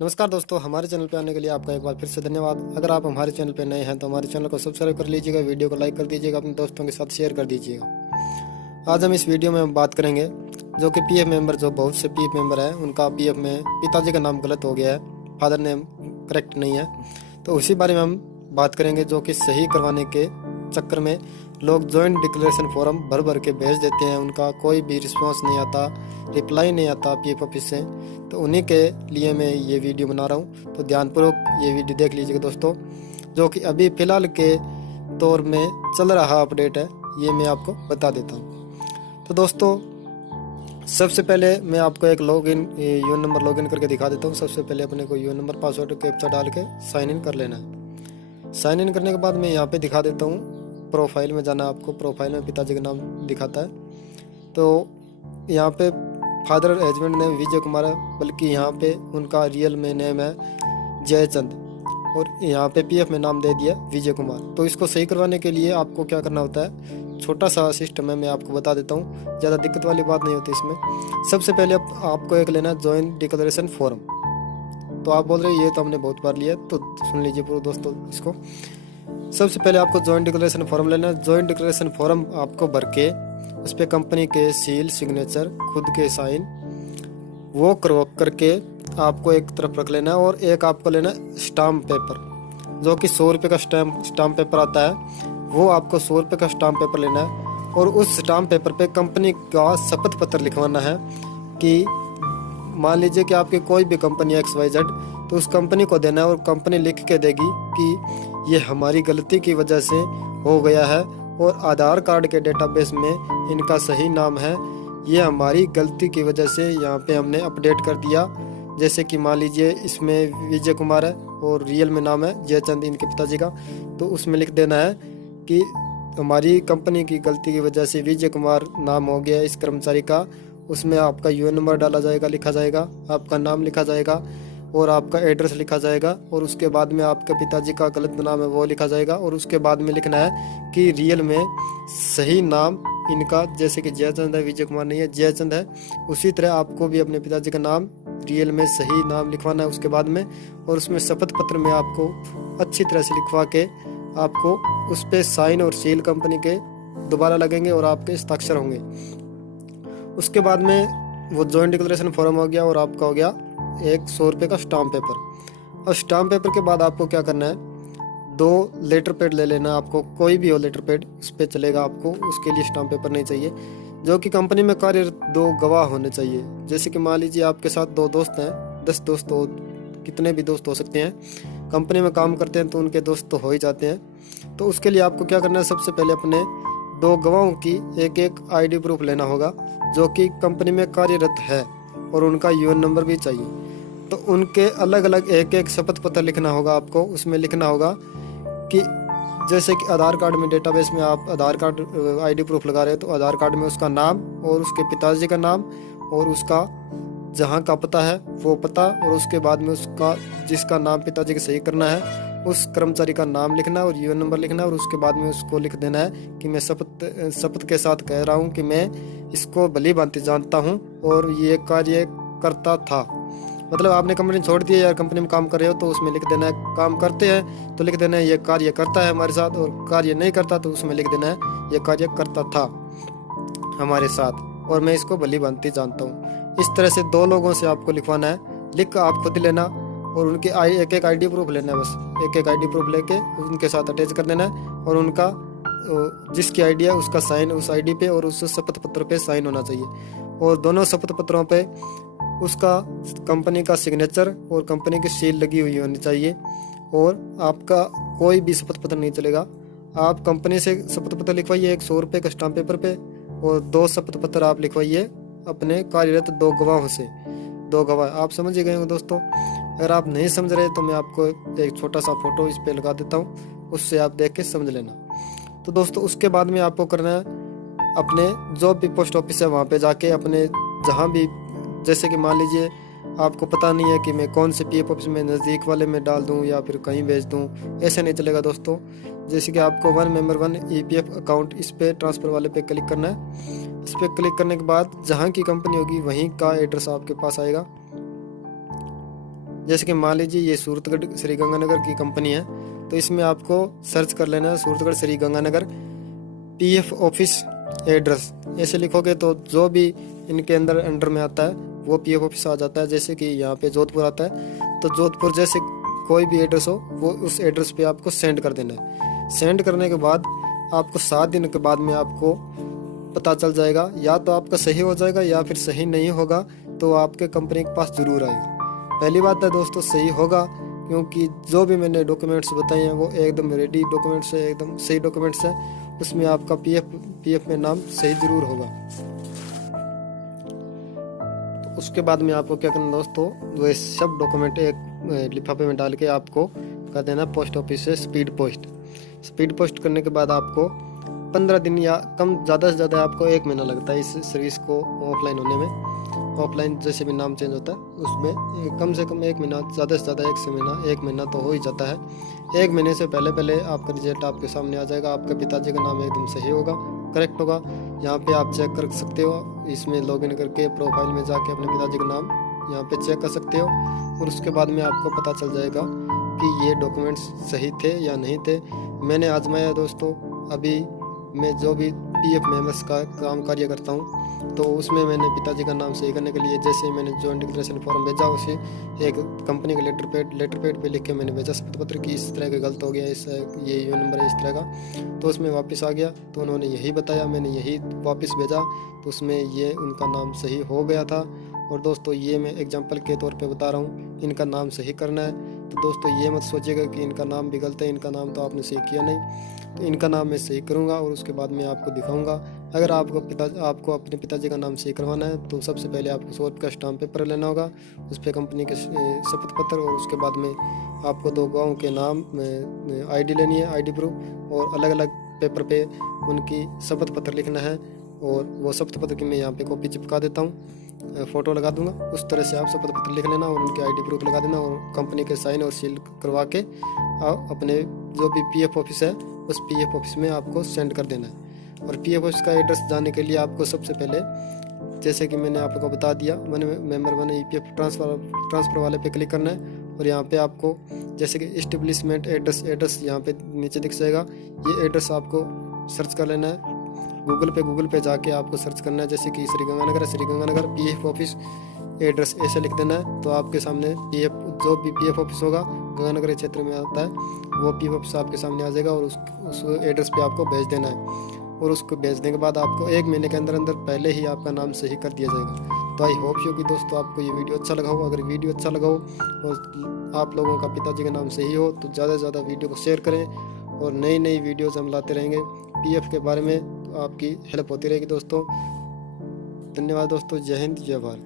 नमस्कार दोस्तों, हमारे चैनल पे आने के लिए आपका एक बार फिर से धन्यवाद। अगर आप हमारे चैनल पे नए हैं तो हमारे चैनल को सब्सक्राइब कर लीजिएगा, वीडियो को लाइक कर दीजिएगा, अपने दोस्तों के साथ शेयर कर दीजिएगा। आज हम इस वीडियो में बात करेंगे जो कि पीएफ मेंबर, जो बहुत से पीएफ मेंबर हैं उनका पीएफ में पिताजी का नाम गलत हो गया है, फादर नेम करेक्ट नहीं है। तो उसी बारे में हम बात करेंगे, जो कि सही करवाने के चक्कर में लोग जॉइंट डिक्लेरेशन फॉर्म भर भर के भेज देते हैं, उनका कोई भी रिस्पांस नहीं आता, रिप्लाई नहीं आता पीएफ ऑफिस से। तो उन्हीं के लिए मैं ये वीडियो बना रहा हूँ, तो ध्यानपूर्वक ये वीडियो देख लीजिएगा दोस्तों। जो कि अभी फ़िलहाल के दौर में चल रहा अपडेट है, ये मैं आपको बता देता हूँ। तो दोस्तों, सबसे पहले मैं आपको एक लॉगिन यूएन नंबर लॉगिन करके दिखा देता हूँ। सबसे पहले अपने को यूएन नंबर, पासवर्ड, कैप्चा डाल के साइन इन कर लेना है। साइन इन करने के बाद मैं यहाँ पे दिखा देता हूँ, प्रोफाइल में जाना है आपको। प्रोफाइल में पिताजी का नाम दिखाता है, तो यहाँ पे father husband name Vijay Kumar है, बल्कि यहाँ पे उनका रियल में नेम है जयचंद, और यहाँ पे पीएफ में नाम दे दिया विजय कुमार। तो इसको सही करवाने के लिए आपको क्या करना होता है, छोटा सा सिस्टम है, मैं आपको बता देता हूँ, ज़्यादा दिक्कत वाली बात नहीं होती इसमें। सबसे पहले आपको एक लेना है जॉइंट डिक्लेरेशन फॉर्म। तो आप बोल रहे हैं ये तो हमने बहुत बार लिया, तो सुन लीजिए पूरे दोस्तों इसको। सबसे पहले आपको जॉइंट डिक्लेरेशन फॉर्म लेना है। जॉइंट डिक्लेरेशन फॉर्म आपको भर के उस पर कंपनी के सील, सिग्नेचर, खुद के साइन वो करवा करके आपको एक तरफ रख लेना है, और एक आपको लेना है स्टाम्प पेपर, जो कि 100 रुपये का स्टाम्प पेपर आता है। वो आपको 100 रुपये का स्टाम्प पेपर लेना है, और उस स्टाम्प पेपर पे कंपनी का शपथ पत्र लिखवाना है। कि मान लीजिए कि आपकी कोई भी कंपनी XYZ, तो उस कंपनी को देना है, और कंपनी लिख के देगी कि ये हमारी गलती की वजह से हो गया है, और आधार कार्ड के डेटाबेस में इनका सही नाम है, ये हमारी गलती की वजह से यहाँ पे हमने अपडेट कर दिया। जैसे कि मान लीजिए इसमें विजय कुमार है और रियल में नाम है जयचंद इनके पिताजी का, तो उसमें लिख देना है कि हमारी कंपनी की गलती की वजह से विजय कुमार नाम हो गया इस कर्मचारी का। उसमें आपका यूएन नंबर डाला जाएगा, लिखा जाएगा, आपका नाम लिखा जाएगा, और आपका एड्रेस लिखा जाएगा, और उसके बाद में आपके पिताजी का गलत नाम है वो लिखा जाएगा, और उसके बाद में लिखना है कि रियल में सही नाम इनका, जैसे कि जयचंद है, विजय कुमार नहीं है, जयचंद है। उसी तरह आपको भी अपने पिताजी का नाम रियल में सही नाम लिखवाना है उसके बाद में, और उसमें शपथ पत्र में आपको अच्छी तरह से लिखवा के आपको उस पर साइन और सील कंपनी के दोबारा लगेंगे, और आपके हस्ताक्षर होंगे। उसके बाद में वो जॉइंट डिक्लेरेशन फॉर्म हो गया, और आपका हो गया एक 100 रुपये का स्टाम्प पेपर। और स्टाम्प पेपर के बाद आपको क्या करना है, 2 लेटर पैड ले लेना। आपको कोई भी हो लेटर पैड, उस पर चलेगा, आपको उसके लिए स्टाम्प पेपर नहीं चाहिए। जो कि कंपनी में कार्यरत 2 गवाह होने चाहिए। जैसे कि मान लीजिए आपके साथ 2 दोस्त हैं, 10 दोस्त हो, कितने भी दोस्त हो सकते हैं, कंपनी में काम करते हैं तो उनके दोस्त तो हो ही जाते हैं। तो उसके लिए आपको क्या करना है, सबसे पहले अपने 2 गवाहों की एक ID प्रूफ लेना होगा, जो कि कंपनी में कार्यरत है, और उनका यूएन नंबर भी चाहिए। तो उनके अलग अलग एक शपथ पत्र लिखना होगा आपको। उसमें लिखना होगा कि जैसे कि आधार कार्ड में डेटाबेस में आप आधार कार्ड ID प्रूफ लगा रहे हो, तो आधार कार्ड में उसका नाम और उसके पिताजी का नाम और उसका जहाँ का पता है वो पता, और उसके बाद में उसका जिसका नाम पिताजी का सही करना है उस कर्मचारी का नाम लिखना और यूएन नंबर लिखना, और उसके बाद में उसको लिख देना है कि मैं शपथ के साथ कह रहा हूँ कि मैं इसको भली भांति जानता हूँ और ये कार्य करता था। मतलब आपने कंपनी छोड़ दी है या कंपनी में काम कर रहे हो, तो उसमें लिख देना है काम करते हैं तो लिख देना है ये कार्य करता है हमारे साथ, और कार्य नहीं करता तो उसमें लिख देना है ये कार्य करता था हमारे साथ, और मैं इसको भली भांति जानता हूँ। इस तरह से 2 लोगों से आपको लिखवाना है, लिख आप खुद लेना, और उनके एक ID प्रूफ लेना है। बस एक ID प्रूफ लेके उनके साथ अटैच कर देना है, और उनका जिसकी ID है उसका साइन उस ID पे और उस शपथ पत्र पे साइन होना चाहिए, और दोनों शपथ पत्रों पे उसका कंपनी का सिग्नेचर और कंपनी की सील लगी हुई होनी चाहिए। और आपका कोई भी शपथ पत्र नहीं चलेगा। आप कंपनी से शपथ पत्र लिखवाइए एक 100 रुपये का स्टाम्प पेपर पे, और 2 शपथ पत्र आप लिखवाइए अपने कार्यरत 2 गवाहों से। 2 गवाह आप समझ गए हो दोस्तों। अगर आप नहीं समझ रहे तो मैं आपको एक छोटा सा फोटो इस पे लगा देता हूँ, उससे आप देख के समझ लेना। तो दोस्तों, उसके बाद में आपको करना है अपने जो भी पोस्ट ऑफिस है वहाँ पे जाके अपने जहाँ भी, जैसे कि मान लीजिए आपको पता नहीं है कि मैं कौन से पीएफ ऑफिस में नज़दीक वाले में डाल दूं या फिर कहीं भेज दूं, ऐसे नहीं चलेगा दोस्तों। जैसे कि आपको 1 मेंबर 1 EPF अकाउंट, इस पे ट्रांसफ़र वाले पे क्लिक करना है। इस पर क्लिक करने के बाद जहाँ की कंपनी होगी वहीं का एड्रेस आपके पास आएगा। जैसे कि मान लीजिए ये सूरतगढ़ श्री गंगानगर की कंपनी है, तो इसमें आपको सर्च कर लेना है Suratgarh Shri Ganganagar PF office address. ऐसे लिखोगे तो जो भी इनके अंडर में आता है वो पीएफ ऑफिस आ जाता है। जैसे कि यहाँ पे जोधपुर आता है, तो जोधपुर जैसे कोई भी एड्रेस हो वो उस एड्रेस पे आपको सेंड कर देना है। सेंड करने के बाद आपको 7 दिन के बाद में आपको पता चल जाएगा, या तो आपका सही हो जाएगा या फिर सही नहीं होगा तो आपके कंपनी के पास जरूर आएगा। पहली बात है दोस्तों सही होगा, क्योंकि जो भी मैंने डॉक्यूमेंट्स बताए हैं वो एकदम रेडी डॉक्यूमेंट्स है, एकदम सही डॉक्यूमेंट्स है। उसमें आपका पीएफ में नाम सही जरूर होगा। तो उसके बाद में आपको क्या करना दोस्तों, वो सब डॉक्यूमेंट एक लिफाफे में डाल के आपको कर देना पोस्ट ऑफिस से स्पीड पोस्ट करने के बाद आपको 15 दिन या कम ज़्यादा से ज़्यादा आपको 1 महीना लगता है इस सर्विस को ऑफलाइन होने में। ऑफलाइन जैसे भी नाम चेंज होता है उसमें कम से कम 1 महीना, ज़्यादा से ज़्यादा 1 महीना तो हो ही जाता है। 1 महीने से पहले आपका रिजल्ट आपके सामने आ जाएगा। आपके पिताजी का नाम एकदम सही होगा, करेक्ट होगा। यहाँ पे आप चेक कर सकते हो, इसमें लॉगिन करके प्रोफाइल में जाके अपने पिताजी का नाम यहाँ पे चेक कर सकते हो, और उसके बाद में आपको पता चल जाएगा कि ये डॉक्यूमेंट्स सही थे या नहीं थे। मैंने आजमाया दोस्तों, अभी मैं जो भी पीएफ मेंबर्स का काम कार्य करता हूँ तो उसमें मैंने पिताजी का नाम सही करने के लिए जैसे मैंने जॉइंट डिक्लेरेशन फॉर्म भेजा, उसे एक कंपनी के लेटर पैड पे लिख के मैंने भेजा शपथ पत्र की इस तरह का गलत हो गया, इस ये नंबर है इस तरह का। तो उसमें वापस आ गया तो उन्होंने यही बताया, मैंने यही वापस भेजा तो उसमें ये उनका नाम सही हो गया था। और दोस्तों ये मैं एग्जांपल के तौर पे बता रहा हूँ, इनका नाम सही करना है। तो दोस्तों ये मत सोचिएगा कि इनका नाम भी गलत है, इनका नाम तो आपने सही किया नहीं। तो इनका नाम मैं सही करूँगा और उसके बाद मैं आपको दिखाऊंगा। अगर आपको अपने पिताजी का नाम सही करवाना है तो सबसे पहले आपको 100 का स्टाम्प पेपर लेना होगा, उस पर कंपनी के शपथ पत्र, और उसके बाद में आपको 2 गाँव के नाम ID लेनी है, ID प्रूफ, और अलग अलग पेपर पे उनकी शपथ पत्र लिखना है। और वो शपथ पत्र की मैं यहाँ पे कॉपी चिपका देता हूँ, फ़ोटो लगा दूंगा। उस तरह से आप शपथ पत्र लिख लेना और उनके ID प्रूफ लगा देना और कंपनी के साइन और सील करवा के अपने जो भी पीएफ ऑफिस है उस पीएफ ऑफिस में आपको सेंड कर देना है। और पीएफ ऑफिस का एड्रेस जानने के लिए आपको सबसे पहले, जैसे कि मैंने आपको बता दिया, मेंबर 1 EPF ट्रांसफ़र वाले पे क्लिक करना है। और यहाँ पे आपको जैसे कि इस्टेब्लिशमेंट एड्रेस यहाँ पे नीचे दिख जाएगा, ये एड्रेस आपको सर्च कर लेना है। गूगल पे जाके आपको सर्च करना है, जैसे कि Shri Ganganagar PF office address ऐसे लिख देना है। तो आपके सामने जो भी पीएफ ऑफिस होगा गंगानगर क्षेत्र में आता है वो पीएफ ऑफिस आपके सामने आ जाएगा और उस एड्रेस पे आपको भेज देना है। और उसको भेजने के बाद आपको 1 महीने के अंदर पहले ही आपका नाम सही कर दिया जाएगा। तो आई होप यू कि दोस्तों आपको ये वीडियो अच्छा लगा हो। अगर वीडियो अच्छा लगा हो और आप लोगों का पिताजी का नाम सही हो तो ज़्यादा से ज़्यादा वीडियो को शेयर करें, और नई वीडियोज़ हम लाते रहेंगे पीएफ के बारे में, तो आपकी हेल्प होती रहेगी दोस्तों। धन्यवाद दोस्तों, जय हिंद जय भारत।